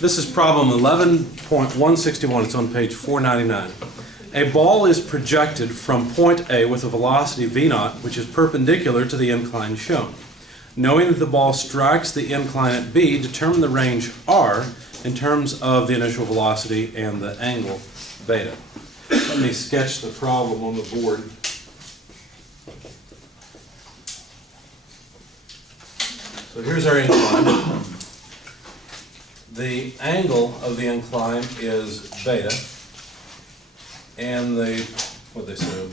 This is problem 11.161. It's on page 499. A ball is projected from point A with a velocity v0, which is perpendicular to the incline shown. Knowing that the ball strikes the incline at B, determine the range r in terms of the initial velocity and the angle beta. Let me sketch the problem on the board. So here's our incline. The angle of the incline is beta, and the, what they say, a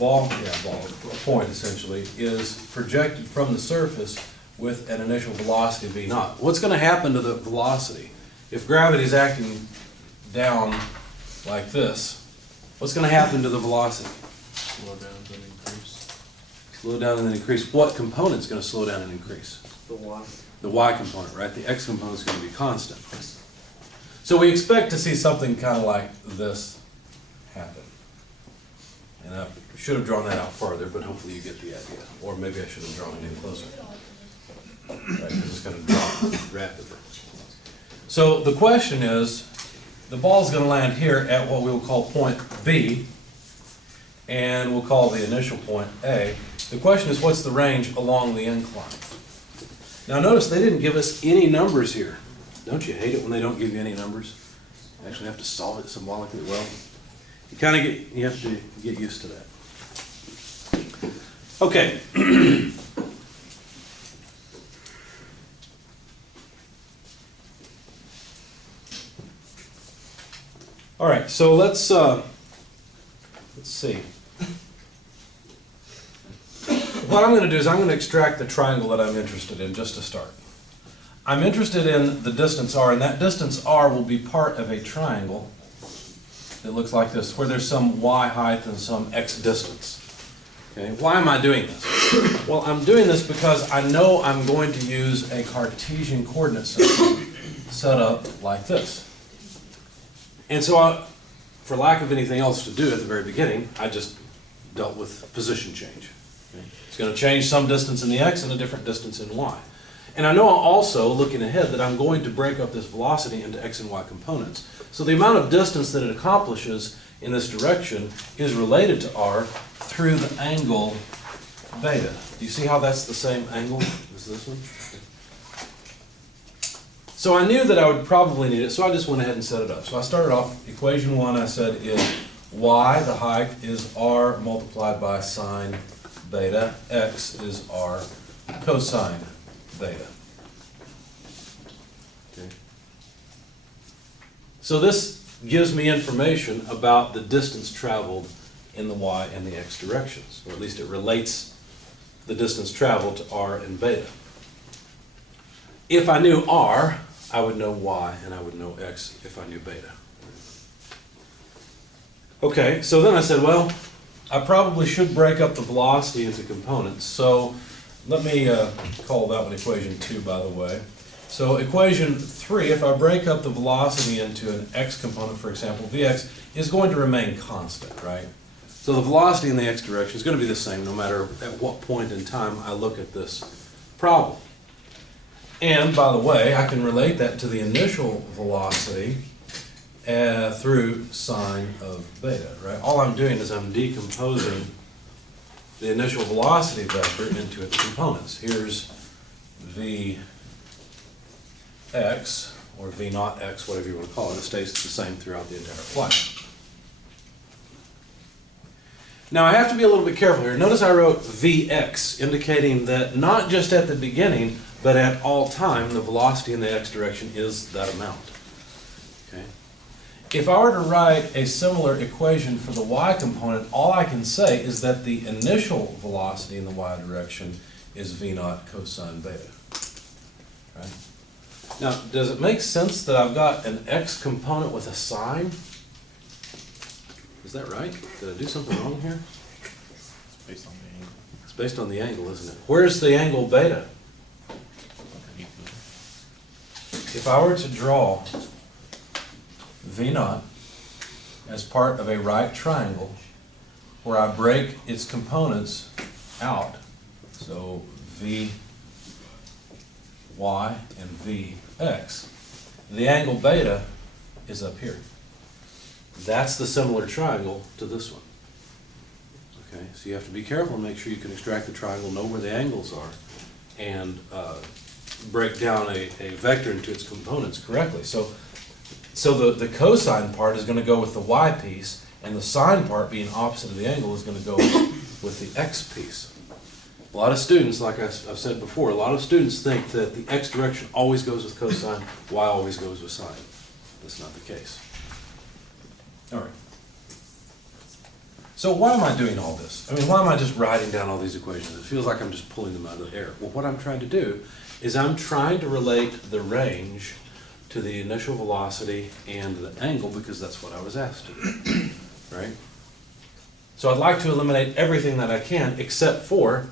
point essentially, is projected from the surface with an initial velocity v0. What's going to happen to the velocity? If gravity is acting down like this, what's going to happen to the velocity? Slow down and then increase. Slow down and then increase. What component is going to slow down and increase? The y. The y component, right? The x component is going to be constant. So we expect to see something kind of like this happen. And I should have drawn that out farther, but hopefully you get the idea. Or maybe I should have drawn it in closer. Right, because it's going to drop rapidly. So the question is, the ball is going to land here at what we will call point B, and we'll call the initial point A. The question is, what's the range along the incline? Now notice they didn't give us any numbers here. Don't you hate it when they don't give you any numbers? You actually have to solve it symbolically well. You have to get used to that. Okay. All right, so let's see. What I'm going to do is I'm going to extract the triangle that I'm interested in just to start. I'm interested in the distance r, and that distance r will be part of a triangle that looks like this, where there's some y height and some x distance. Okay, why am I doing this? Well, I'm doing this because I know I'm going to use a Cartesian coordinate system set up like this. And so for lack of anything else to do at the very beginning, I just dealt with position change. Okay? It's going to change some distance in the x and a different distance in y. And I know also, looking ahead, that I'm going to break up this velocity into x and y components. So the amount of distance that it accomplishes in this direction is related to r through the angle beta. Do you see how that's the same angle as this one? So I knew that I would probably need it, so I just went ahead and set it up. So I started off, equation 1 I said is y, the height, is r multiplied by sine beta. X is r cosine beta. Okay. So this gives me information about the distance traveled in the y and the x directions, or at least it relates the distance traveled to r and beta. If I knew r, I would know y and I would know x if I knew beta. Okay, so then I said, well, I probably should break up the velocity into components. So let me call that one equation 2, by the way. So equation 3, if I break up the velocity into an x component, for example, vx is going to remain constant, right? So the velocity in the x direction is going to be the same no matter at what point in time I look at this problem. And by the way, I can relate that to the initial velocity through sine of beta, right? All I'm doing is I'm decomposing the initial velocity vector into its components. Here's Vx, or V naught x, whatever you want to call it. It stays the same throughout the entire flight. Now I have to be a little bit careful here. Notice I wrote Vx, indicating that not just at the beginning, but at all time, the velocity in the x direction is that amount. Okay. If I were to write a similar equation for the y component, all I can say is that the initial velocity in the y direction is v naught cosine beta. Right? Now, does it make sense that I've got an x component with a sine? Is that right? Did I do something wrong here? It's based on the angle. It's based on the angle, isn't it? Where's the angle beta? If I were to draw V naught as part of a right triangle where I break its components out, so V y and Vx, the angle beta is up here. That's the similar triangle to this one. Okay, so you have to be careful and make sure you can extract the triangle, know where the angles are, and break down a vector into its components correctly. So the cosine part is going to go with the y piece, and the sine part, being opposite of the angle, is going to go with the x piece. A lot of students, like I've said before, a lot of students think that the x direction always goes with cosine, y always goes with sine. That's not the case. All right. So why am I doing all this? I mean, why am I just writing down all these equations? It feels like I'm just pulling them out of the air. Well, what I'm trying to do is I'm trying to relate the range to the initial velocity and the angle, because that's what I was asked to do, right? So I'd like to eliminate everything that I can except for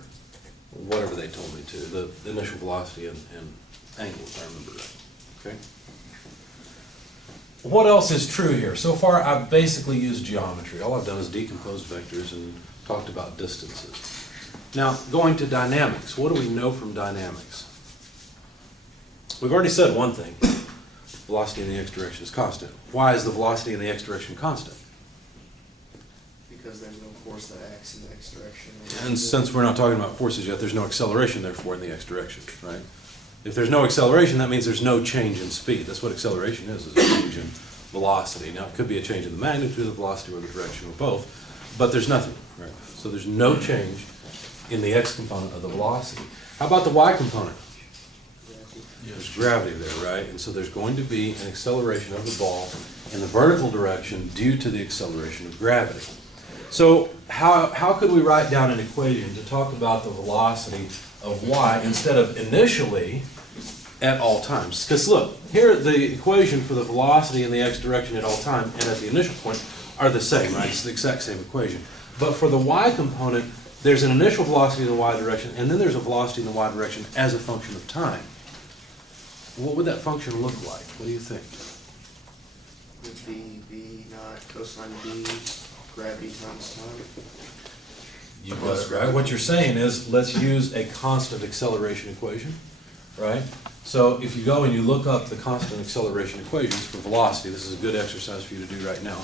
whatever they told me to, the initial velocity and angle, if I remember right, okay? What else is true here? So far, I've basically used geometry. All I've done is decompose vectors and talked about distances. Now, going to dynamics, what do we know from dynamics? We've already said one thing. Velocity in the x direction is constant. Why is the velocity in the x direction constant? Because there's no force that acts in the x direction. And since we're not talking about forces yet, there's no acceleration, therefore, in the x direction, right? If there's no acceleration, that means there's no change in speed. That's what acceleration is a change in velocity. Now, it could be a change in the magnitude of the velocity or the direction or both, but there's nothing, right? So there's no change in the x component of the velocity. How about the y component? There's gravity there, right? And so there's going to be an acceleration of the ball in the vertical direction due to the acceleration of gravity. So how could we write down an equation to talk about the velocity of y instead of initially at all times? Because look, here the equation for the velocity in the x direction at all time and at the initial point are the same, right? It's the exact same equation. But for the y component, there's an initial velocity in the y direction, and then there's a velocity in the y direction as a function of time. What would that function look like? What do you think? Would be v naught cosine v gravity times time. You got it right. What you're saying is, let's use a constant acceleration equation, right? So if you go and you look up the constant acceleration equations for velocity, this is a good exercise for you to do right now.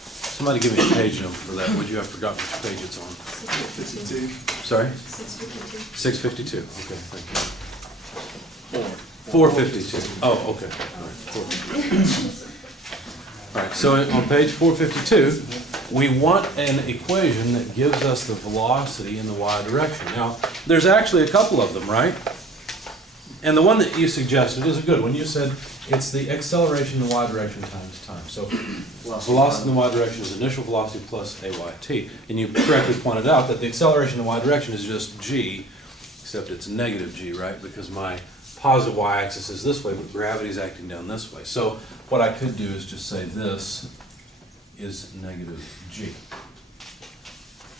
Somebody give me a page number for that, would you? I forgot which page it's on. 52. Sorry? 652. 652, okay, thank you. 452, oh, okay, all right, 452. All right, so on page 452, we want an equation that gives us the velocity in the y direction. Now, there's actually a couple of them, right? And the one that you suggested is a good one. You said it's the acceleration in the y direction times time. So velocity in the y direction is initial velocity plus AYT. And you correctly pointed out that the acceleration in the y direction is just g, except it's negative g, right? Because my positive y-axis is this way, but gravity is acting down this way. So what I could do is just say this is negative g.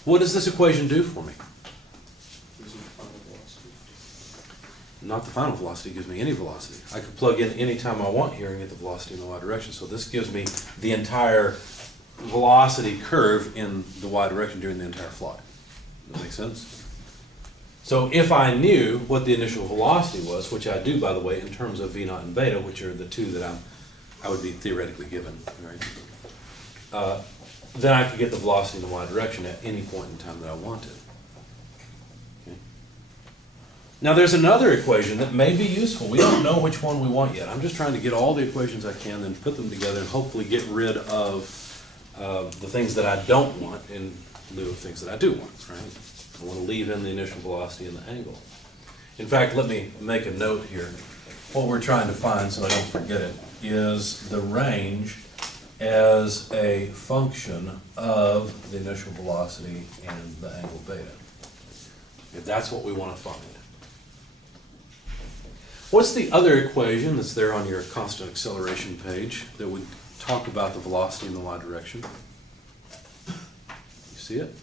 What does this equation do for me? Gives you the final velocity. Not the final velocity, it gives me any velocity. I could plug in any time I want here and get the velocity in the y direction. So this gives me the entire velocity curve in the y direction during the entire flight. Does that make sense? So if I knew what the initial velocity was, which I do, by the way, in terms of v naught and beta, which are the two that I would be theoretically given, right? Then I could get the velocity in the y direction at any point in time that I wanted. Okay. Now there's another equation that may be useful. We don't know which one we want yet. I'm just trying to get all the equations I can, then put them together and hopefully get rid of the things that I don't want in lieu of things that I do want, right? I want to leave in the initial velocity and the angle. In fact, let me make a note here. What we're trying to find, so I don't forget it, is the range as a function of the initial velocity and the angle beta. If that's what we want to find. What's the other equation that's there on your constant acceleration page that would talk about the velocity in the y direction? You see it?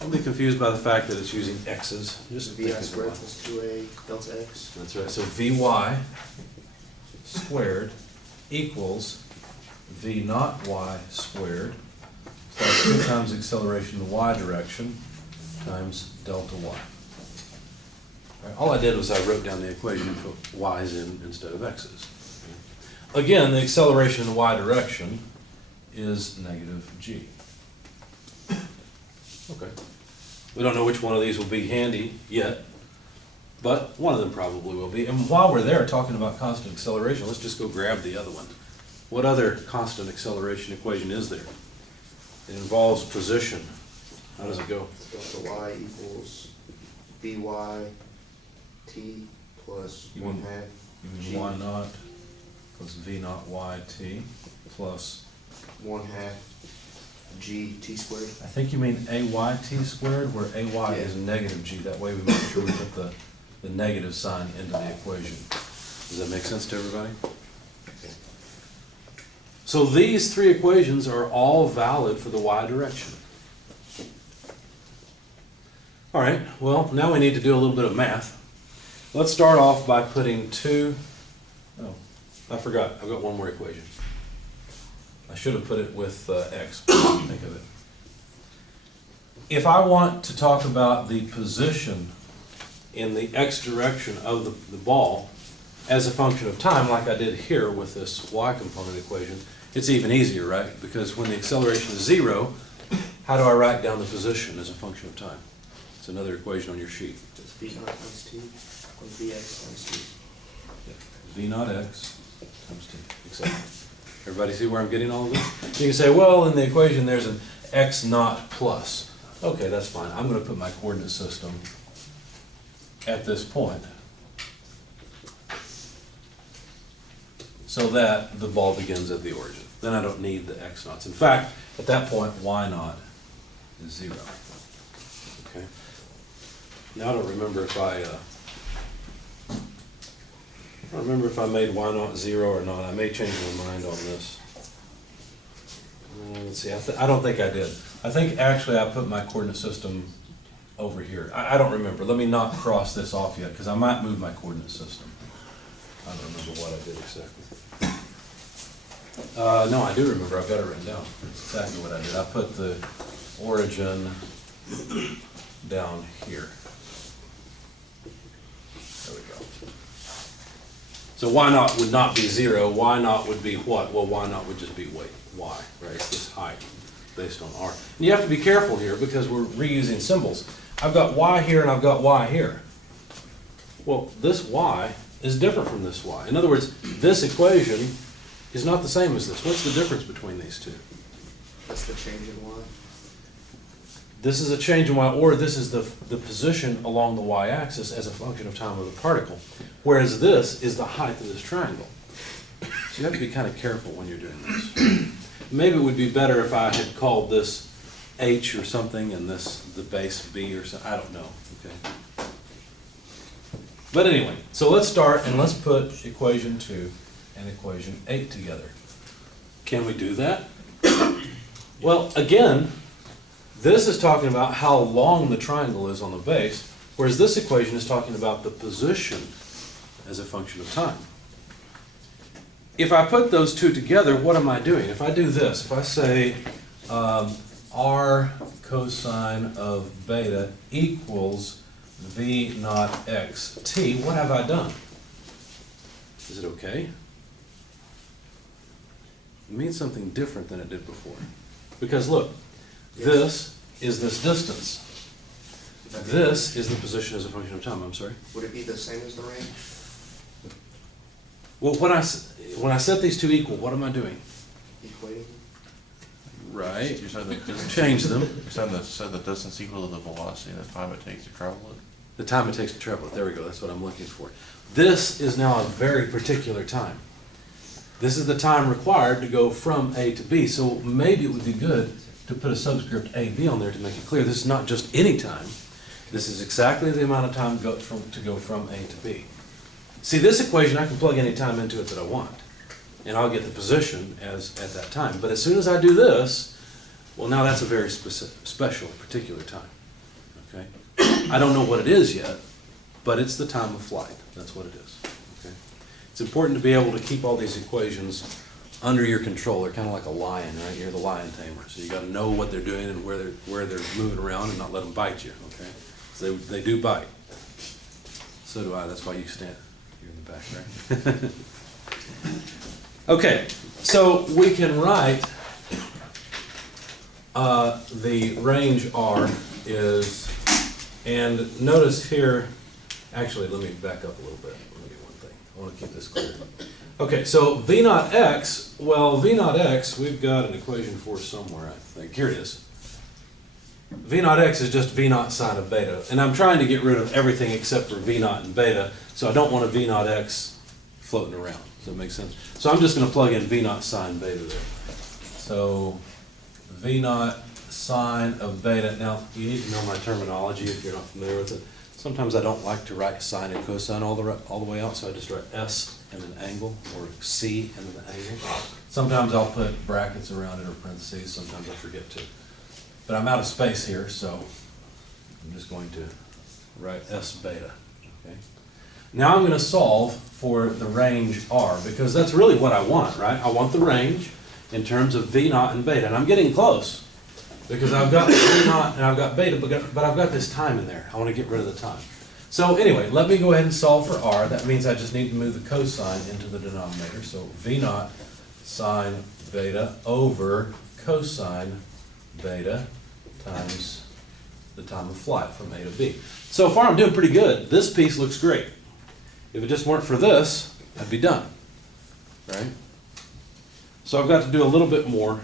Don't be confused by the fact that it's using x's. Just Vi think of squared it. plus 2a delta x. That's right. So Vy squared equals V naught y squared plus 2 times acceleration in the y direction times delta y. All right, all I did was I wrote down the equation and put y's in instead of x's. again, the acceleration in the y direction is negative g. Okay. We don't know which one of these will be handy yet, but one of them probably will be. And while we're there talking about constant acceleration, let's just go grab the other one. What other constant acceleration equation is there? It involves position. How does it go? Delta y equals vy t plus You 1 mean- half You G. mean y naught plus v naught yt plus, 1 half g t squared. I think you mean ayt squared, where ay is negative g. That way we make sure we put the negative sign into the equation. Does that make sense to everybody? So these three equations are all valid for the y direction. All right, well, now we need to do a little bit of math. Let's start off by putting oh, I forgot, I've got one more equation. I should have put it with x, but I didn't think of it. If I want to talk about the position in the x direction of the ball as a function of time, like I did here with this y component equation, it's even easier, right? Because when the acceleration is 0, how do I write down the position as a function of time? It's another equation on your sheet. It's v naught times t or vx times t. V naught x times t, etc. Everybody see where I'm getting all of this? You can say, well, in the equation there's an x naught plus. Okay, that's fine. I'm going to put my coordinate system at this point so that the ball begins at the origin. Then I don't need the x naughts. In fact, at that point, y naught is 0. Okay. Now I don't remember if I made y naught 0 or not. I may change my mind on this. Let's see. I don't think I did. I think actually I put my coordinate system over here. I don't remember. Let me not cross this off yet because I might move my coordinate system. I don't remember what I did exactly. No, I do remember. I've got it written down. That's exactly what I did. I put the origin down here. There we go. So y naught would not be 0. Y naught would be what? Well, y naught would just be y, right? This height based on r. And you have to be careful here because we're reusing symbols. I've got y here and I've got y here. Well, this y is different from this y. In other words, this equation is not the same as this. What's the difference between these two? That's the change in y. This is a change in y, or this is the position along the y-axis as a function of time of the particle, whereas this is the height of this triangle. So you have to be kind of careful when you're doing this. Maybe it would be better if I had called this h or something and this the base b or something. I don't know. Okay. But anyway, so let's start and let's put equation 2 and equation 8 together. Can we do that? Well, again, this is talking about how long the triangle is on the base, whereas this equation is talking about the position as a function of time. If I put those two together, what am I doing? If I do this, if I say r cosine of beta equals v naught x t, what have I done? Is it okay? It means something different than it did before. Because look, this is this distance. This is the position as a function of time. I'm sorry? Would it be the same as the range? Well, when I set these two equal, what am I doing? Equating? Right. You said that Change them. you said the distance equal to the velocity, the time it takes to travel it. The time it takes to travel it. There we go. That's what I'm looking for. This is now a very particular time. This is the time required to go from A to B. So maybe it would be good to put a subscript AB on there to make it clear. This is not just any time. This is exactly the amount of time to go from A to B. See, this equation, I can plug any time into it that I want, and I'll get the position as at that time. But as soon as I do this, well, now that's a very special, particular time. Okay? I don't know what it is yet, but it's the time of flight. That's what it is. Okay? It's important to be able to keep all these equations under your control. They're kind of like a lion, right? You're the lion tamer, so you got to know what they're doing and where they're moving around, and not let them bite you. Okay? So they do bite. So do I. That's why you stand. You're in the back, right? Okay, so we can write the range R is, and notice here, actually, let me back up a little bit. Let me do one thing. I want to keep this clear. Okay, so V naught x, well, V naught x, we've got an equation for somewhere, I think. Here it is. V naught x is just V naught sine of beta. And I'm trying to get rid of everything except for V naught and beta, so I don't want a V naught x floating around. Does that make sense? So I'm just going to plug in V naught sine beta there. So V naught sine of beta. Now, you need to know my terminology if you're not familiar with it. Sometimes I don't like to write sine and cosine all the way out, so I just write S and an angle, or C and an angle. Sometimes I'll put brackets around it or parentheses, sometimes I forget to. But I'm out of space here, so I'm just going to write S beta. Okay. Now I'm going to solve for the range R, because that's really what I want, right? I want the range in terms of V naught and beta, and I'm getting close, because I've got V naught and I've got beta, but I've got this time in there. I want to get rid of the time. So anyway, let me go ahead and solve for R. That means I just need to move the cosine into the denominator. So V naught sine beta over cosine beta times the time of flight from A to B. So far I'm doing pretty good. This piece looks great. If it just weren't for this, I'd be done, right? So I've got to do a little bit more.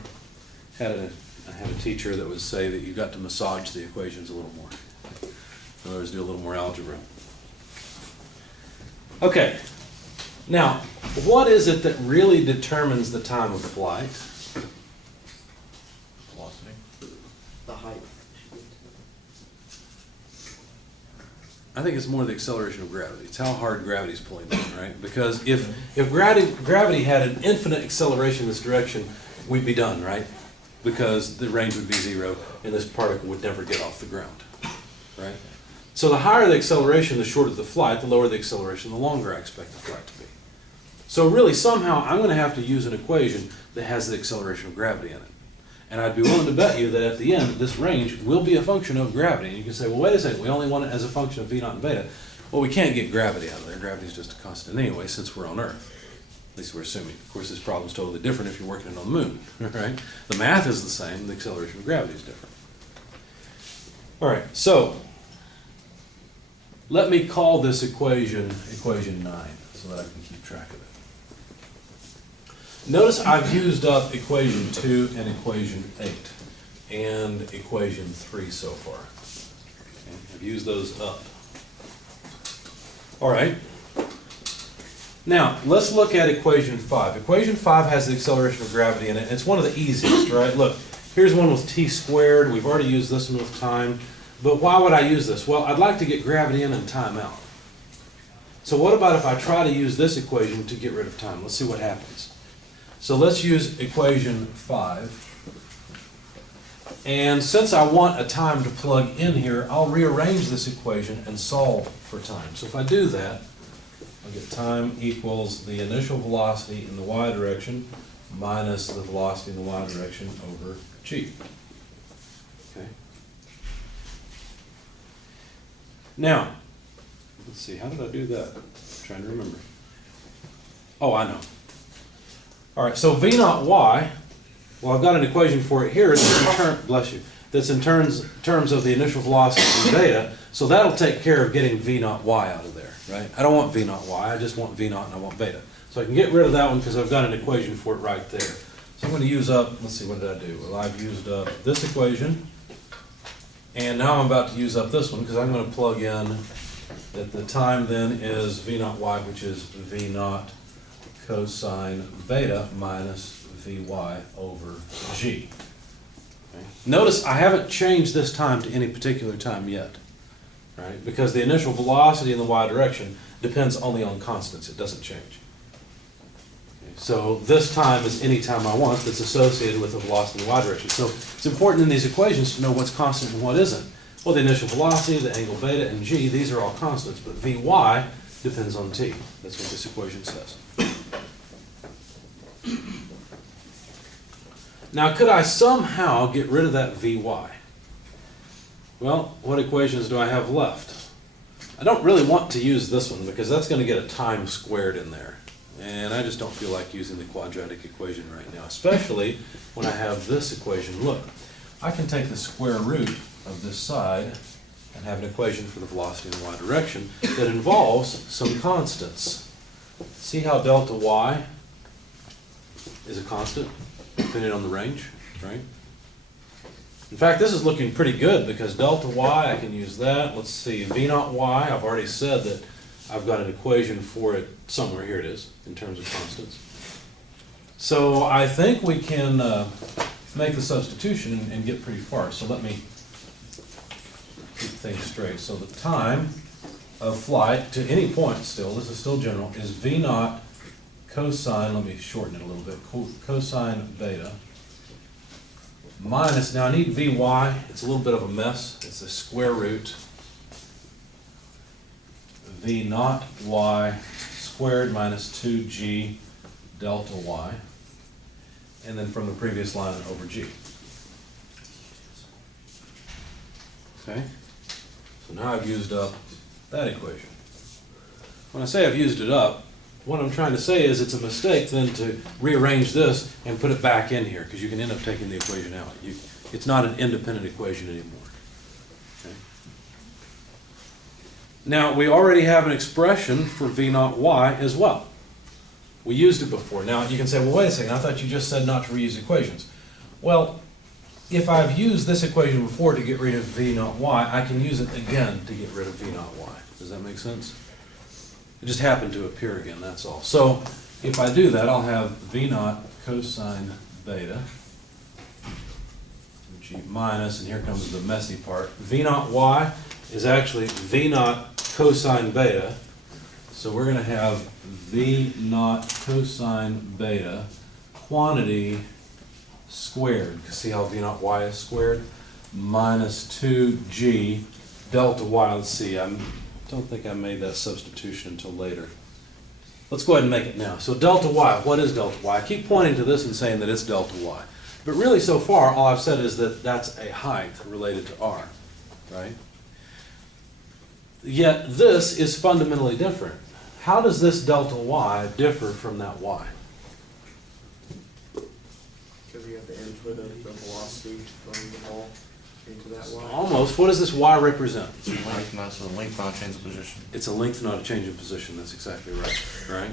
I had a teacher that would say that you've got to massage the equations a little more. In other words, do a little more algebra. Okay, now, what is it that really determines the time of flight? Velocity. The height. I think it's more the acceleration of gravity. It's how hard gravity is pulling down, right? Because if gravity had an infinite acceleration in this direction, we'd be done, right? Because the range would be zero and this particle would never get off the ground, right? So the higher the acceleration, the shorter the flight, the lower the acceleration, the longer I expect the flight to be. So really, somehow, I'm going to have to use an equation that has the acceleration of gravity in it. And I'd be willing to bet you that at the end, this range will be a function of gravity. And you can say, well, wait a second, we only want it as a function of V naught and beta. Well, we can't get gravity out of there. Gravity is just a constant anyway, since we're on Earth. At least we're assuming. Of course, this problem is totally different if you're working on the moon, right? The math is the same, the acceleration of gravity is different. All right, so let me call this equation equation 9 so that I can keep track of it. Notice I've used up equation 2 and equation 8 and equation 3 so far. Okay, I've used those up. All right. Now, let's look at equation 5. Equation 5 has the acceleration of gravity in it. It's one of the easiest, right? Look, here's one with t squared. We've already used this one with time. But why would I use this? Well, I'd like to get gravity in and time out. So what about if I try to use this equation to get rid of time? Let's see what happens. So let's use equation 5. And since I want a time to plug in here, I'll rearrange this equation and solve for time. So if I do that, I'll get time equals the initial velocity in the y direction minus the velocity in the y direction over g. Okay. Now, let's see, how did I do that? I'm trying to remember. Oh, I know. All right, so V naught y, well, I've got an equation for it here that's in terms of the initial velocity in beta, so that'll take care of getting V naught y out of there, right? I don't want V naught y, I just want V naught and I want beta. So I can get rid of that one because I've got an equation for it right there. So I'm going to use up, let's see, what did I do? Well, I've used up this equation, and now I'm about to use up this one because I'm going to plug in that the time then is V naught y, which is V naught cosine beta minus Vy over g. Okay. Notice I haven't changed this time to any particular time yet, right? Because the initial velocity in the y direction depends only on constants. It doesn't change. Okay. So this time is any time I want that's associated with the velocity in the y direction. So it's important in these equations to know what's constant and what isn't. Well, the initial velocity, the angle beta, and g, these are all constants, but Vy depends on t. That's what this equation says. Now, could I somehow get rid of that Vy? Well, what equations do I have left? I don't really want to use this one because that's going to get a time squared in there. And I just don't feel like using the quadratic equation right now, especially when I have this equation. Look, I can take the square root of this side and have an equation for the velocity in the y direction that involves some constants. See how delta y is a constant depending on the range, right? In fact, this is looking pretty good because delta y, I can use that. Let's see, v naught y, I've already said that I've got an equation for it somewhere. Here it is, in terms of constants. So I think we can make the substitution and get pretty far. So let me keep things straight. So the time of flight to any point still, this is still general, is v naught cosine, let me shorten it a little bit, cosine beta, minus, now I need Vy, it's a little bit of a mess, it's the square root, V naught y squared minus 2g delta y, and then from the previous line over g. Okay, so now I've used up that equation. When I say I've used it up, what I'm trying to say is it's a mistake then to rearrange this and put it back in here, because you can end up taking the equation out. It's not an independent equation anymore. Okay. Now, we already have an expression for v naught y as well. We used it before. Now, you can say, well, wait a second, I thought you just said not to reuse equations. Well, if I've used this equation before to get rid of v naught y, I can use it again to get rid of v naught y. Does that make sense? It just happened to appear again, that's all. So if I do that, I'll have v naught cosine beta, g minus, and here comes the messy part. V naught y is actually v naught cosine beta. So we're going to have v naught cosine beta quantity squared. See how v naught y is squared? Minus 2g delta y. Let's see, I don't think I made that substitution until later. Let's go ahead and make it now. So delta y, what is delta y? I keep pointing to this and saying that it's delta y. But really so far, all I've said is that that's a height related to r, right? Yet this is fundamentally different. How does this delta y differ from that y? Because you have the input of the velocity from the ball into that y. Almost. What does this y represent? Length, not so the length, not change of position. It's a length, not a change in position. That's exactly right. Right?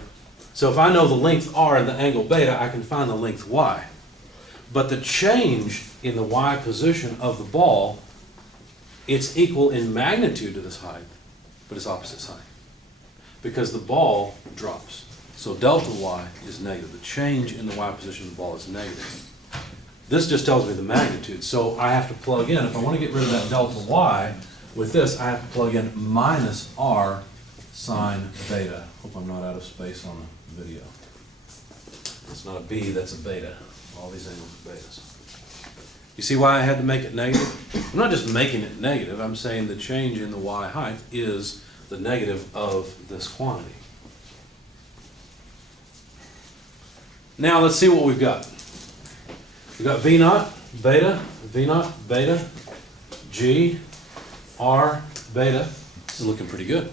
So if I know the length r and the angle beta, I can find the length y. But the change in the y position of the ball, it's equal in magnitude to this height, but it's opposite sign. Because the ball drops. So delta y is negative. The change in the y position of the ball is negative. This just tells me the magnitude. So I have to plug in, if I want to get rid of that delta y, with this I have to plug in minus r sine beta. Hope I'm not out of space on the video. It's not a b, that's a beta. All these angles are betas. You see why I had to make it negative? I'm not just making it negative, I'm saying the change in the y height is the negative of this quantity. Now let's see what we've got. We've got v naught beta, g, r, beta. This is looking pretty good.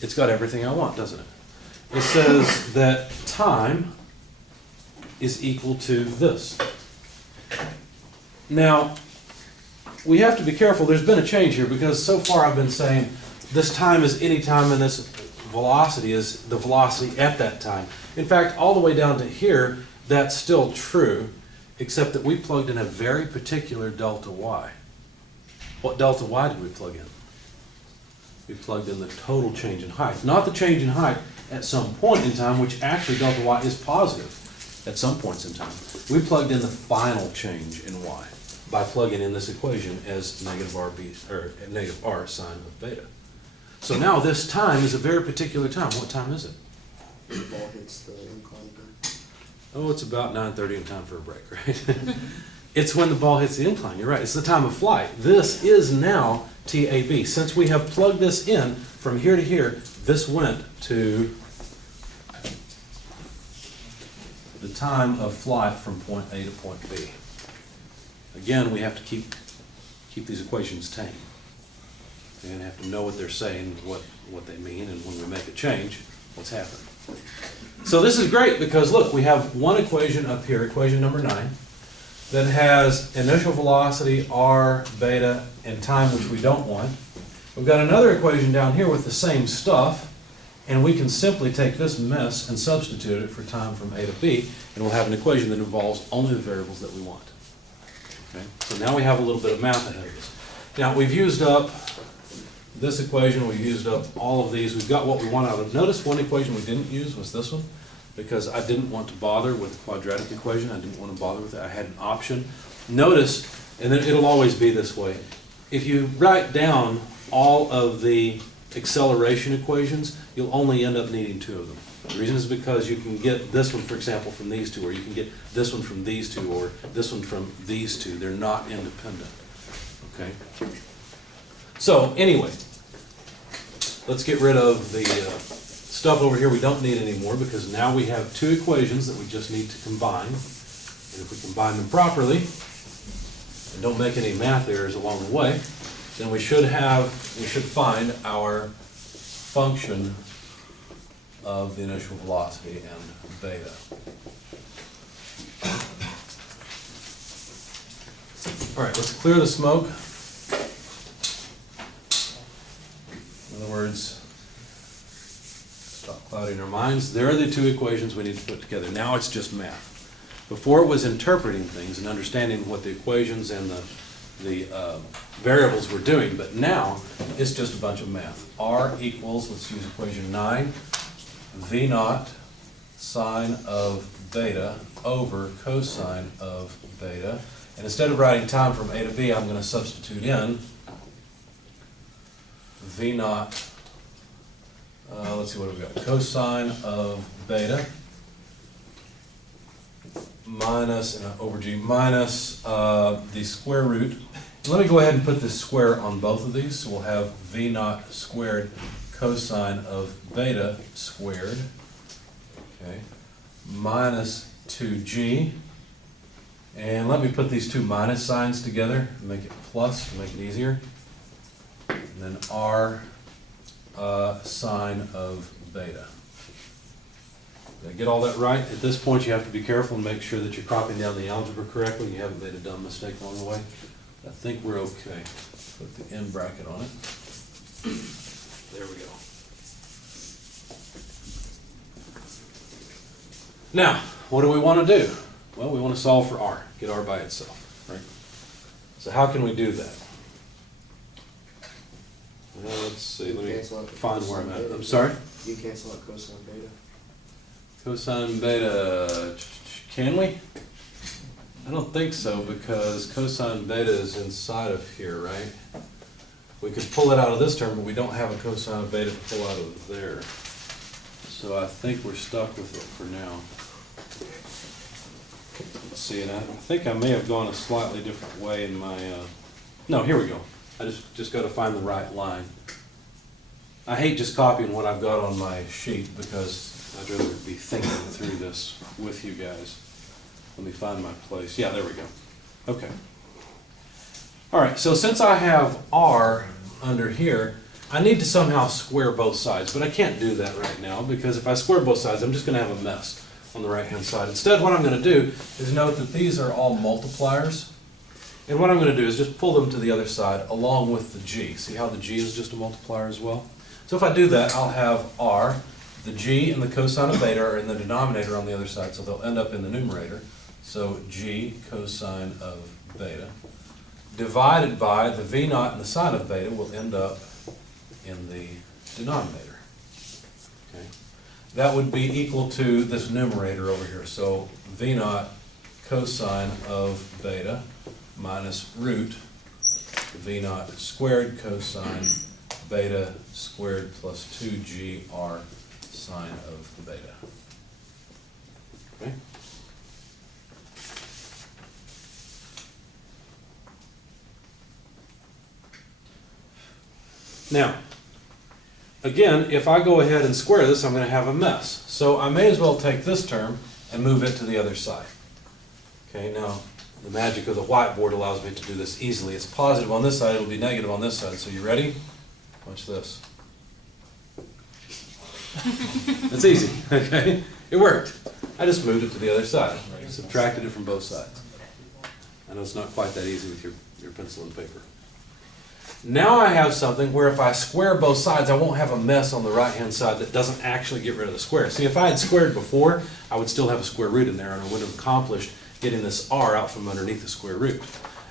It's got everything I want, doesn't it? It says that time is equal to this. Now, we have to be careful. There's been a change here because so far I've been saying this time is any time and this velocity is the velocity at that time. In fact, all the way down to here, that's still true, except that we plugged in a very particular delta y. What delta y did we plug in? We plugged in the total change in height, not the change in height at some point in time, which actually delta y is positive at some points in time. We plugged in the final change in y by plugging in this equation as negative RB, or negative r sine of beta. So now this time is a very particular time. What time is it? The ball hits the incline. Oh, it's about 9:30 and time for a break, right? It's when the ball hits the incline, you're right. It's the time of flight. This is now TAB. Since we have plugged this in from here to here, this went to the time of flight from point A to point B. Again, we have to keep these equations tame. And have to know what they're saying, what they mean, and when we make a change, what's happening. So So this is great because look, we have one equation up here, equation number 9, that has initial velocity, r, beta, and time, which we don't want. We've got another equation down here with the same stuff, and we can simply take this mess and substitute it for time from A to B, and we'll have an equation that involves only the variables that we want. Okay? So now we have a little bit of math ahead of us. Now we've used up this equation, we've used up all of these, we've got what we want out of it. Notice one equation we didn't use was this one, because I didn't want to bother with the quadratic equation, I didn't want to bother with it, I had an option. Notice, and then it'll always be this way, if you write down all of the acceleration equations, you'll only end up needing 2 of them. The reason is because you can get this one, for example, from these two, or you can get this one from these two, or this one from these two. They're not independent. Okay? So, anyway, let's get rid of the stuff over here we don't need anymore, because now we have 2 equations that we just need to combine. And if we combine them properly, and don't make any math errors along the way, then we should find our function of the initial velocity and beta. All right, let's clear the smoke. In other words, stop clouding our minds. There are the 2 equations we need to put together. Now it's just math. Before it was interpreting things and understanding what the equations and the variables were doing, but now it's just a bunch of math. R equals, let's use equation 9, V naught sine of beta over cosine of beta. And instead of writing time from A to B, I'm going to substitute in V naught, let's see what we've got, cosine of beta minus, over G, minus the square root. Let me go ahead and put this square on both of these. So we'll have V naught squared cosine of beta squared, okay, minus 2G. And let me put these 2 minus signs together and make it plus to make it easier. And then R sine of beta. Did I get all that right? At this point, you have to be careful and make sure that you're copying down the algebra correctly. You haven't made a dumb mistake along the way. I think we're okay. Put the end bracket on it. There we go. Now, what do we want to do? Well, we want to solve for R. Get R by itself, right? So how can we do that? Well, let's see. Let me find where I'm at. I'm sorry? You cancel out cosine beta. Cosine beta, can we? I don't think so, because cosine beta is inside of here, right? We could pull it out of this term, but we don't have a cosine of beta to pull out of there. So I think we're stuck with it for now. Let's see, and I think I may have gone a slightly different way in my, no, here we go. I just got to find the right line. I hate just copying what I've got on my sheet, because I'd rather be thinking through this with you guys. Let me find my place. Yeah, there we go. Okay. All right, so since I have R under here, I need to somehow square both sides, but I can't do that right now, because if I square both sides, I'm just going to have a mess on the right-hand side. Instead, what I'm going to do is note that these are all multipliers, and what I'm going to do is just pull them to the other side along with the G. See how the G is just a multiplier as well? So if I do that, I'll have R. The G and the cosine of beta are in the denominator on the other side, so they'll end up in the numerator. So G cosine of beta divided by the V naught and the sine of beta will end up in the denominator. Okay. That would be equal to this numerator over here. So V naught cosine of beta minus root V naught squared cosine beta squared plus 2GR sine of beta. Okay? Now, again, if I go ahead and square this, I'm going to have a mess. So I may as well take this term and move it to the other side. Okay, now the magic of the whiteboard allows me to do this easily. It's positive on this side, it'll be negative on this side. So you ready? Watch this. It's easy, okay? It worked. I just moved it to the other side. Subtracted it from both sides. I know it's not quite that easy with your pencil and paper. Now I have something where if I square both sides, I won't have a mess on the right-hand side that doesn't actually get rid of the square. See, if I had squared before, I would still have a square root in there, and I would have accomplished getting this r out from underneath the square root.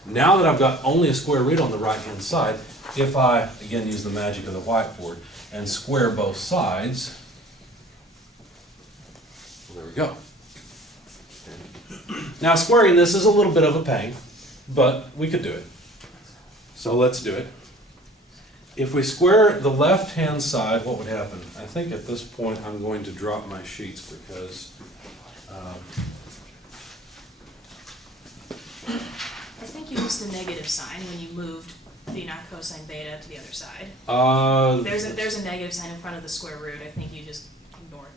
Now that I've got only a square root on the right-hand side, if I, again, use the magic of the whiteboard and square both sides, well, there we go. Now squaring this is a little bit of a pain, but we could do it. So let's do it. If we square the left-hand side, what would happen? I think at this point I'm going to drop my sheets because I think you used the negative sign when you moved v naught cosine beta to the other side. There's a negative sign in front of the square root. I think you just ignored it.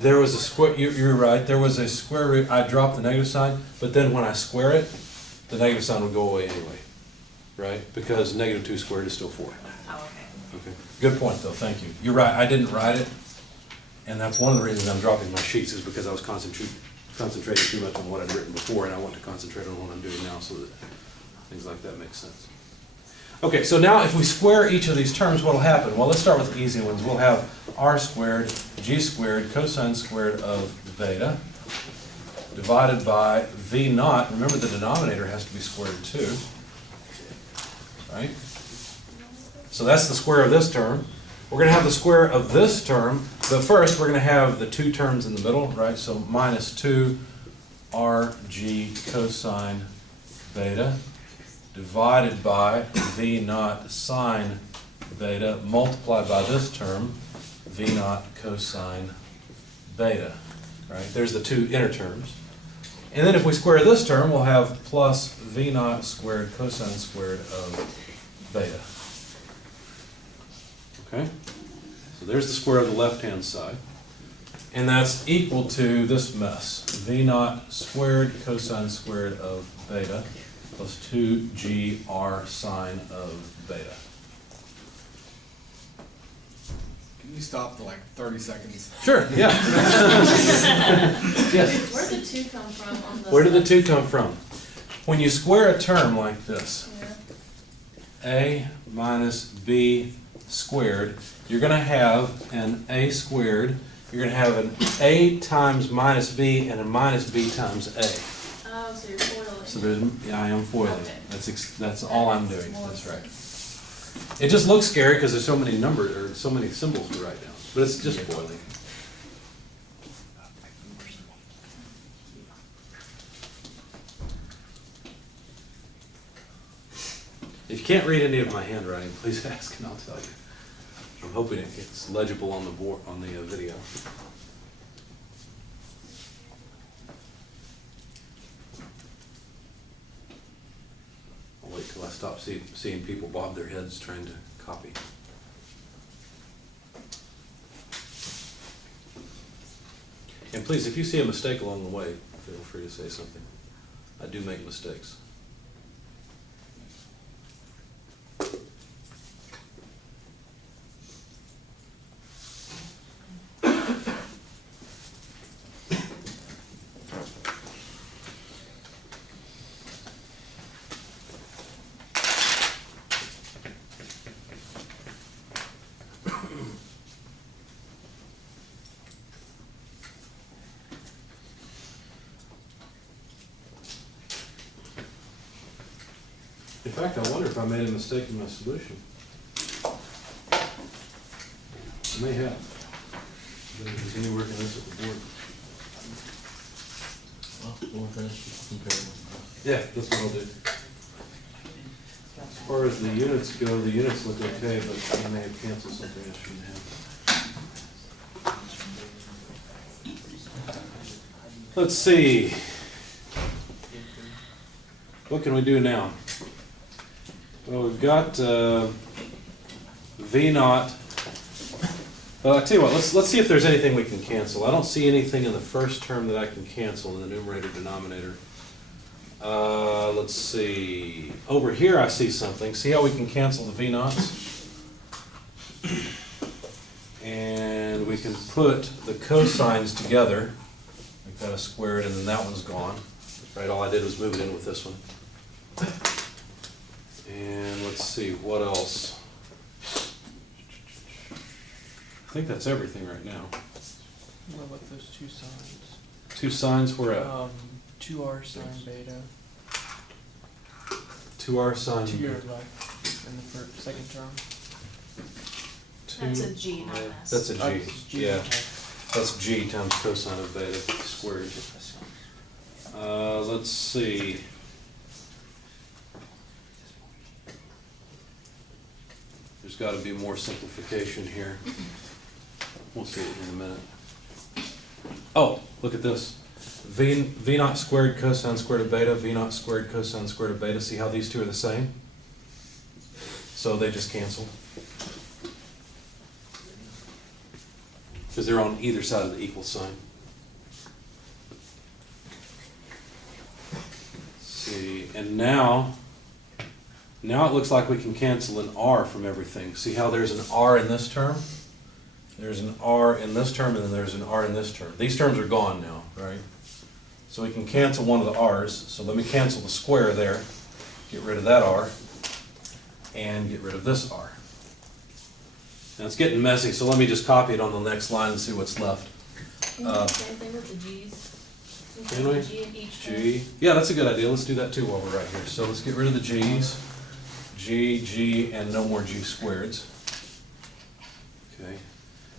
There was a square, you're right, there was a square root. I dropped the negative sign, but then when I square it, the negative sign would go away anyway, right? Because negative 2 squared is still 4. Oh, okay. Okay. Good point, though. Thank you. You're right. I didn't write it, and that's one of the reasons I'm dropping my sheets is because I was concentrating too much on what I'd written before, and I want to concentrate on what I'm doing now so that things like that make sense. Okay, so now if we square each of these terms, what will happen? Well, let's start with the easy ones. We'll have r squared, g squared, cosine squared of beta divided by v naught. Remember, the denominator has to be squared too, right? So that's the square of this term. We're going to have the square of this term, but first we're going to have the two terms in the middle, right? So minus 2 rg cosine beta divided by v naught sine beta multiplied by this term, v naught cosine beta, right? There's the two inner terms. And then if we square this term, we'll have plus v naught squared cosine squared of beta. Okay? So there's the square of the left-hand side. And that's equal to this mess. V naught squared cosine squared of beta plus 2gr sine of beta. Can you stop for like 30 seconds? Sure, yeah. Yes. Where did the 2 come from on the? Where did the 2 come from? When you square a term like this, a minus b squared, you're going to have an a squared, you're going to have an a times minus b and a minus b times a. Oh, so you're foiling. So there's, yeah, I am foiling. Okay. That's all I'm doing. That's right. It just looks scary because there's so many numbers or so many symbols to write down, but it's just foiling. If you can't read any of my handwriting, please ask and I'll tell you. I'm hoping it's legible on the board, on the video. I'll wait till I stop seeing people bob their heads trying to copy. And please, if you see a mistake along the way, feel free to say something. I do make mistakes. In fact, I wonder if I made a mistake in my solution. I may have. But continue working this at the board. Well, we'll finish comparing. Yeah, that's what I'll do. As far as the units go, the units look okay, but I may have canceled something I shouldn't have. Let's see. What can we do now? Well, we've got V naught. Well, I tell you what, let's see if there's anything we can cancel. I don't see anything in the first term that I can cancel in the numerator denominator. Let's see. Over here I see something. See how we can cancel the V naughts? And we can put the cosines together. We've got a squared and then that one's gone. Right, all I did was move it in with this one. And let's see, what else? I think that's everything right now. What about those two signs? Two signs, we're at 2R sine beta, 2R sine. to your left in the first, second term. That's a G, not an S. That's a G, It's G, yeah. okay. That's G times cosine of beta squared. Let's see. There's got to be more simplification here. We'll see it in a minute. Oh, look at this. V naught squared cosine squared of beta, V naught squared cosine squared of beta. See how these two are the same? So they just cancel. Because they're on either side of the equal sign. Let's see, and now it looks like we can cancel an R from everything. See how there's an R in this term? There's an R in this term, and then there's an R in this term. These terms are gone now, right? So we can cancel one of the R's. So let me cancel the square there, get rid of that R, and get rid of this R. Now it's getting messy, so let me just copy it on the next line and see what's left. Can you do the same thing with the G's? Since Can there's we? a G in each term? G, yeah, that's a good idea. Let's do that too while we're right here. So let's get rid of the G's. G, G, and no more G squareds. Okay.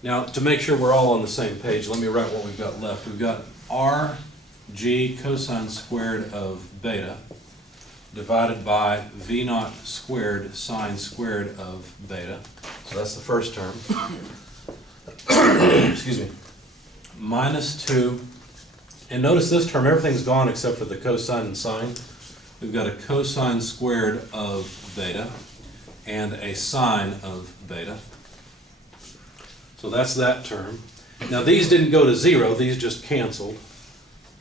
Now, to make sure we're all on the same page, let me write what we've got left. We've got R, G cosine squared of beta divided by V naught squared sine squared of beta. So that's the first term. Excuse me. Minus 2. And notice this term, everything's gone except for the cosine and sine. We've got a cosine squared of beta and a sine of beta. So that's that term. Now these didn't go to 0, these just canceled.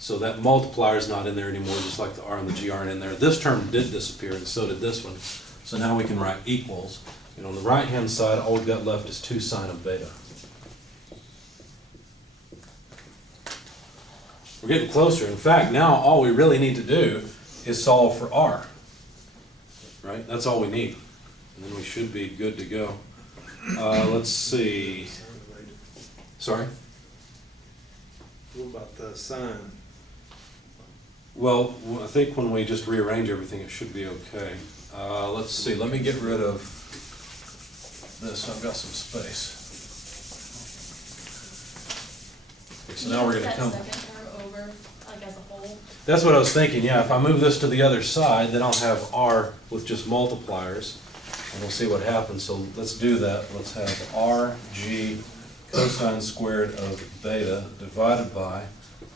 So that multiplier is not in there anymore, just like the R and the G aren't in there. This term did disappear, and so did this one. So now we can write equals. And on the right-hand side, all we've got left is 2 sine of beta. We're getting closer. In fact, now all we really need to do is solve for R. Right? That's all we need. And then we should be good to go. Let's see. Sorry? What about the sign? Well, I think when we just rearrange everything, it should be okay. Let's see, let me get rid of this, so I've got some space. Okay, so now we're gonna come. That second term over, like as a whole? That's what I was thinking, yeah, if I move this to the other side, then I'll have R with just multipliers, and we'll see what happens, so let's do that. Let's have R, G, cosine squared of beta divided by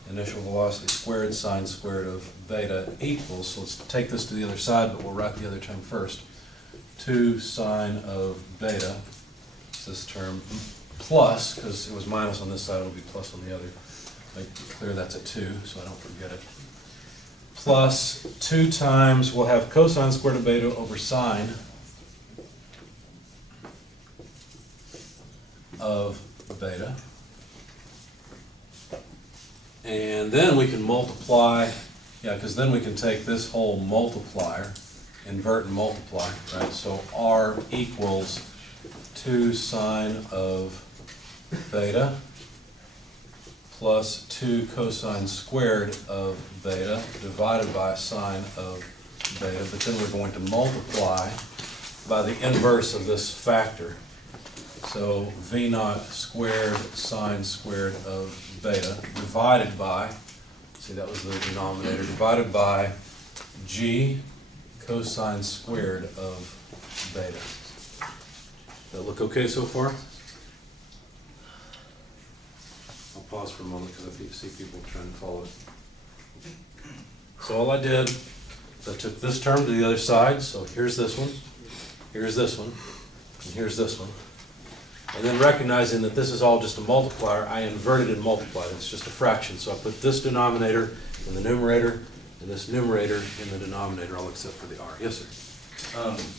initial velocity squared sine squared of beta equals, so let's take this to the other side, but we'll write the other term first. 2 sine of beta, it's this term, plus, because it was minus on this side, it'll be plus on the other. Make it clear that's a 2, so I don't forget it. Plus 2 times, we'll have cosine squared of beta over sine of beta. And then we can multiply, yeah, because then we can take this whole multiplier, invert and multiply, right? So R equals 2 sine of beta plus 2 cosine squared of beta divided by sine of beta, but then we're going to multiply by the inverse of this factor. So V naught squared sine squared of beta divided by, see that was the denominator, divided by G cosine squared of beta. Does that look okay so far? I'll pause for a moment because I see people trying to follow it. So all I did is I took this term to the other side, so here's this one, and here's this one. And then recognizing that this is all just a multiplier, I inverted and multiplied. It's just a fraction. So I put this denominator in the numerator and this numerator in the denominator, all except for the R. Yes, sir?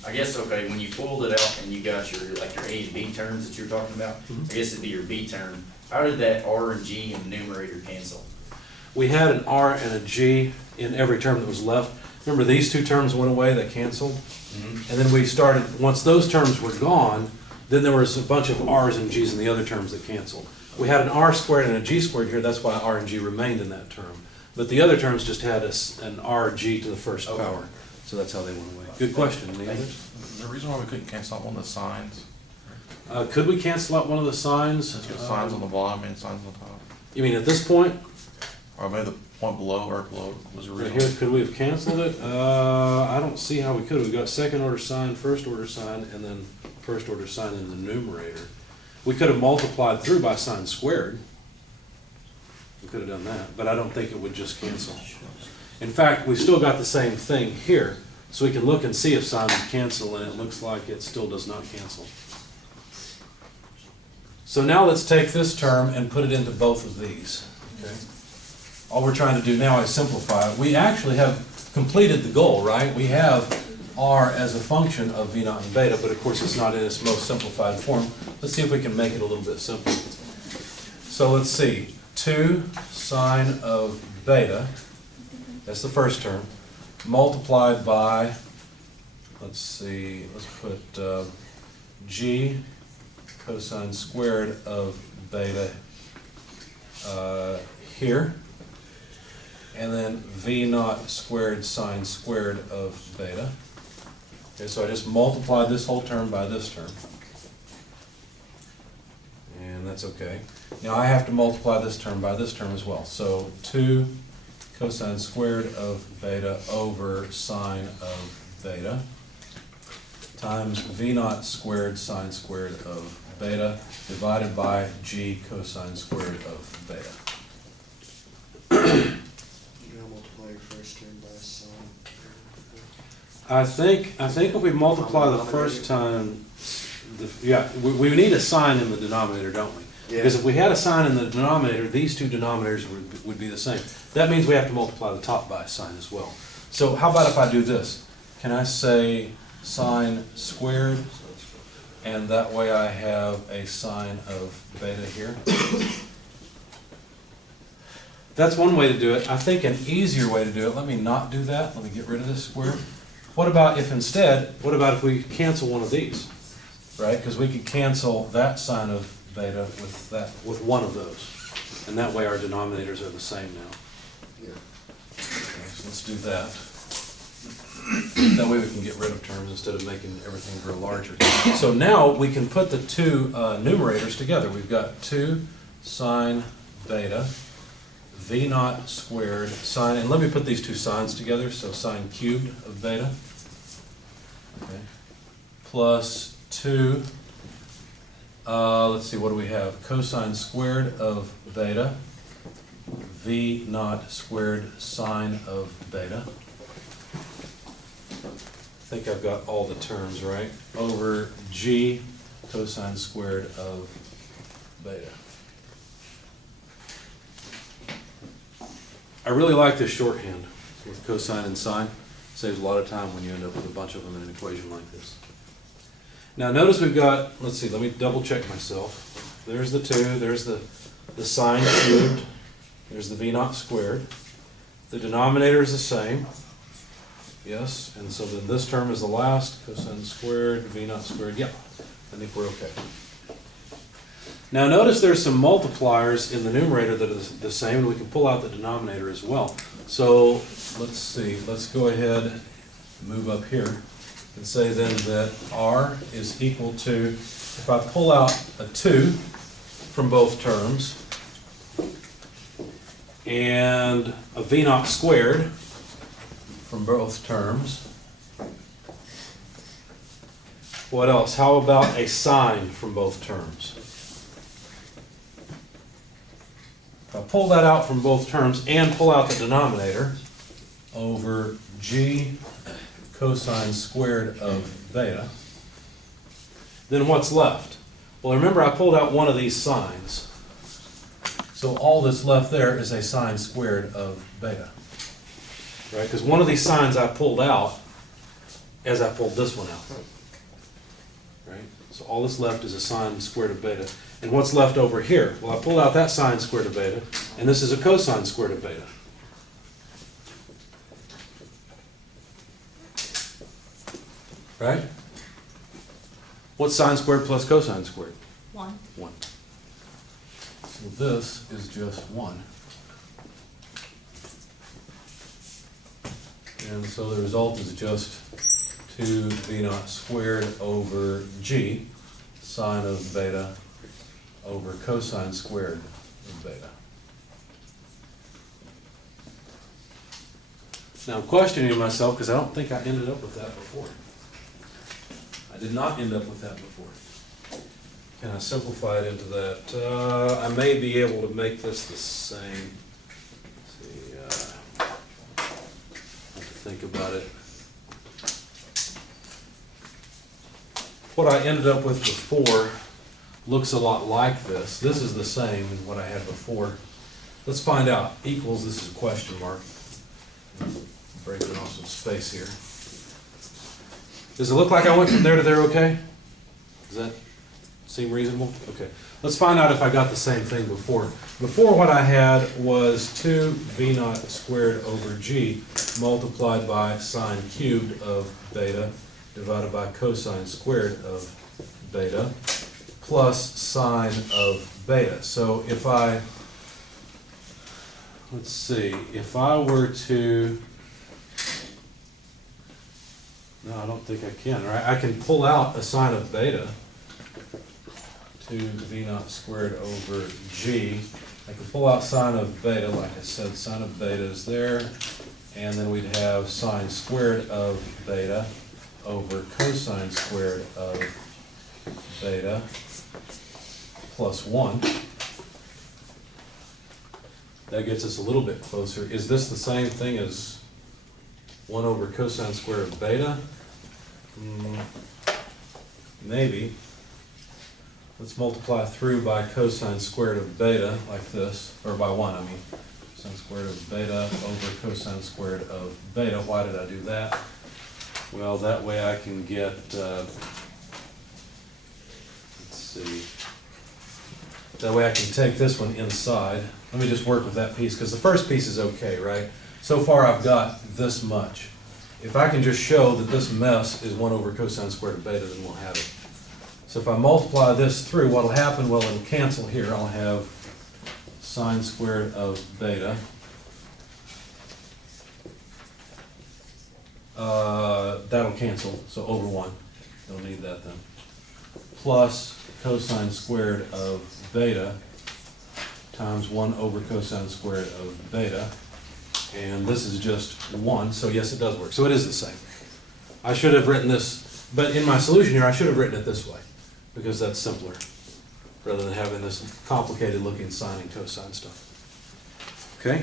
I guess, okay, when you pulled it out and you got your, like your A and B terms that you were talking about, I guess it'd be your B term. How did that R and G in the numerator cancel? We had an R and a G in every term that was left. Remember, these two terms went away, they canceled? And then we started, once those terms were gone, then there was a bunch of R's and G's in the other terms that canceled. We had an R squared and a G squared here, that's why R and G remained in that term. But the other terms just had an R, G to the first Okay. power. So that's how they went away. Good question, any others? The reason why we couldn't cancel out one of the signs, Could we cancel out one of the signs? it's got signs on the bottom and signs on the top. You mean at this point? Or maybe the point below or below was Right original. here, could we have canceled it? I don't see how we could. We've got second order sign, first order sign, and then first order sign in the numerator. We could have multiplied through by sign squared. We could have done that, but I don't think it would just cancel. In fact, we've still got the same thing here, so we can look and see if sign would cancel, and it looks like it still does not cancel. So now let's take this term and put it into both of these. Okay. All we're trying to do now is simplify it. We actually have completed the goal, right? We have R as a function of V naught and beta, but of course it's not in its most simplified form. Let's see if we can make it a little bit simpler. So let's see, 2 sine of beta, that's the first term, multiplied by, let's see, let's put G cosine squared of beta here, and then V naught squared sine squared of beta. Okay, so I just multiplied this whole term by this term. And that's okay. Now I have to multiply this term by this term as well. So 2 cosine squared of beta over sine of beta times V naught squared sine squared of beta divided by G cosine squared of beta. You're gonna multiply your first term by sine. I think if we multiply the first time, we need a sign in the denominator, don't we? Yeah. Because if we had a sign in the denominator, these two denominators would be the same. That means we have to multiply the top by a sign as well. So how about if I do this? Can I say sine squared, and that way I have a sine of beta here? That's one way to do it. I think an easier way to do it, let me not do that, let me get rid of this square. What about if we cancel one of these, right? Because we could cancel that sine of beta with one of those. And that way our denominators are the same now. Yeah. Okay, so let's do that. That way we can get rid of terms instead of making everything grow larger. So now we can put the two numerators together. We've got 2 sine beta, V naught squared sine, and let me put these two sines together, so sine cubed of beta, okay, plus 2, let's see, what do we have? Cosine squared of beta, V naught squared sine of beta. I think I've got all the terms, right? Over G cosine squared of beta. I really like this shorthand with cosine and sine. Saves a lot of time when you end up with a bunch of them in an equation like this. Now notice we've got, let's see, let me double check myself. There's the 2, there's the sine cubed, there's the V naught squared. The denominator is the same. Yes, and so then this term is the last, cosine squared, V naught squared. Yeah, I think we're okay. Now notice there's some multipliers in the numerator that is the same, and we can pull out the denominator as well. So let's see, let's go ahead and move up here and say then that R is equal to, if I pull out a 2 from both terms and a V naught squared from both terms, what else? How about a sine from both terms? If I pull that out from both terms and pull out the denominator over G cosine squared of beta, then what's left? Well, remember I pulled out one of these sines. So all that's left there is a sine squared of beta. Right? Because one of these sines I pulled out, as I pulled this one out. Right? So all that's left is a sine squared of beta. And what's left over here? Well, I pulled out that sine squared of beta, and this is a cosine squared of beta. Right? What's sine squared plus cosine squared? 1. 1. So this is just 1. And so the result is just 2 v naught squared over g, sine of beta over cosine squared of beta. Now I'm questioning myself because I don't think I ended up with that before. I did not end up with that before. Can I simplify it into that? I may be able to make this the same. Let's see, I have to think about it. What I ended up with before looks a lot like this. This is the same as what I had before. Let's find out. Equals, this is a question mark. Breaking off some space here. Does it look like I went from there to there okay? Does that seem reasonable? Okay. Let's find out if I got the same thing before. Before, what I had was 2 v naught squared over g multiplied by sine cubed of beta divided by cosine squared of beta plus sine of beta. So if I, let's see, if I were to, no, I don't think I can, right? I can pull out a sine of beta, 2 v naught squared over g. I can pull out sine of beta, like I said, sine of beta is there, and then we'd have sine squared of beta over cosine squared of beta plus 1. That gets us a little bit closer. Is this the same thing as 1 over cosine squared of beta? Maybe. Let's multiply through by cosine squared of beta, like this, or by 1, I mean. Cosine squared of beta over cosine squared of beta. Why did I do that? Well, that way I can get, let's see, that way I can take this one inside. Let me just work with that piece, because the first piece is okay, right? So far I've got this much. If I can just show that this mess is 1 over cosine squared of beta, then we'll have it. So if I multiply this through, what'll happen? Well, it'll cancel here. I'll have sine squared of beta. That'll cancel, so over 1. Don't need that then. Plus cosine squared of beta times 1 over cosine squared of beta. And this is just 1, so yes, it does work. So it is the same. I should have written this, but in my solution here, I should have written it this way, because that's simpler, rather than having this complicated looking sine and cosine stuff. Okay?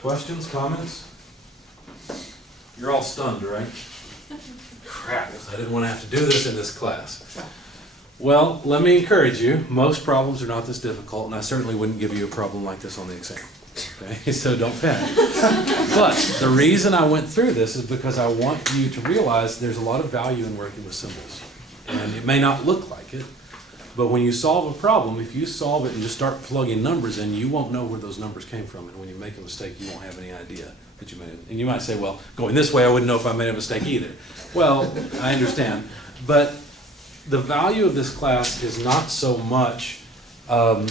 Questions, comments? You're all stunned, right? Crap, I didn't want to have to do this in this class. Well, let me encourage you. Most problems are not this difficult, and I certainly wouldn't give you a problem like this on the exam. Okay, so don't panic. But the reason I went through this is because I want you to realize there's a lot of value in working with symbols. And it may not look like it, but when you solve a problem, if you solve it and just start plugging numbers in, you won't know where those numbers came from. And when you make a mistake, you won't have any idea that you made it. And you might say, well, going this way, I wouldn't know if I made a mistake either. Well, I understand. But the value of this class is not so much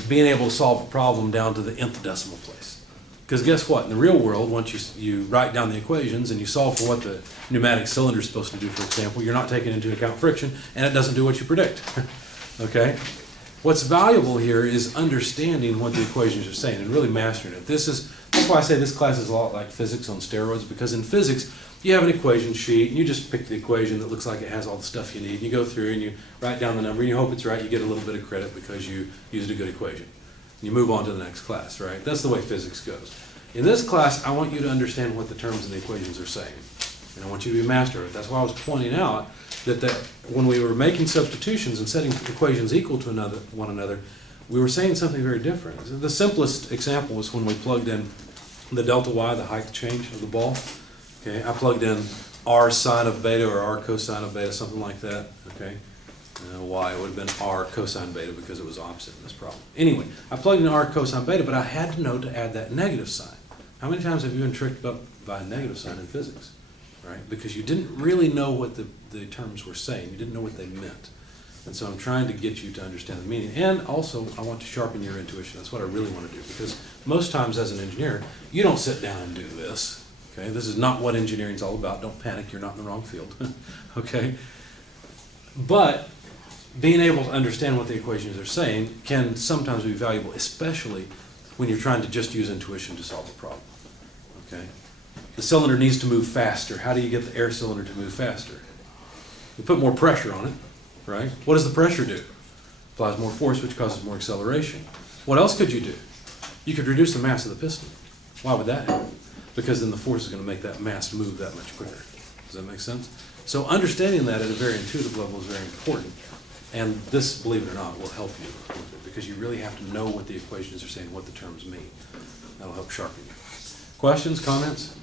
being able to solve a problem down to the nth decimal place. Because guess what? In the real world, once you write down the equations and you solve for what the pneumatic cylinder is supposed to do, for example, you're not taking into account friction, and it doesn't do what you predict. Okay? What's valuable here is understanding what the equations are saying and really mastering it. That's why I say this class is a lot like physics on steroids, because in physics, you have an equation sheet, and you just pick the equation that looks like it has all the stuff you need, and you go through and you write down the number, and you hope it's right, you get a little bit of credit because you used a good equation. You move on to the next class, right? That's the way physics goes. In this class, I want you to understand what the terms in the equations are saying. And I want you to be a master of it. That's why I was pointing out that when we were making substitutions and setting equations equal to one another, we were saying something very different. The simplest example was when we plugged in the delta y, the height change of the ball. Okay, I plugged in R sine of beta or R cosine of beta, something like that, okay? Y would have been R cosine beta because it was opposite in this problem. Anyway, I plugged in R cosine beta, but I had to know to add that negative sign. How many times have you been tricked up by a negative sign in physics, right? Because you didn't really know what the terms were saying. You didn't know what they meant. And so I'm trying to get you to understand the meaning. And also, I want to sharpen your intuition. That's what I really want to do. Because most times as an engineer, you don't sit down and do this. Okay? This is not what engineering is all about. Don't panic. You're not in the wrong field. Okay? But being able to understand what the equations are saying can sometimes be valuable, especially when you're trying to just use intuition to solve a problem. Okay? The cylinder needs to move faster. How do you get the air cylinder to move faster? You put more pressure on it, right? What does the pressure do? Applies more force, which causes more acceleration. What else could you do? You could reduce the mass of the piston. Why would that happen? Because then the force is going to make that mass move that much quicker. Does that make sense? So understanding that at a very intuitive level is very important. And this, believe it or not, will help you with it, because you really have to know what the equations are saying, what the terms mean. That'll help sharpen you. Questions, comments?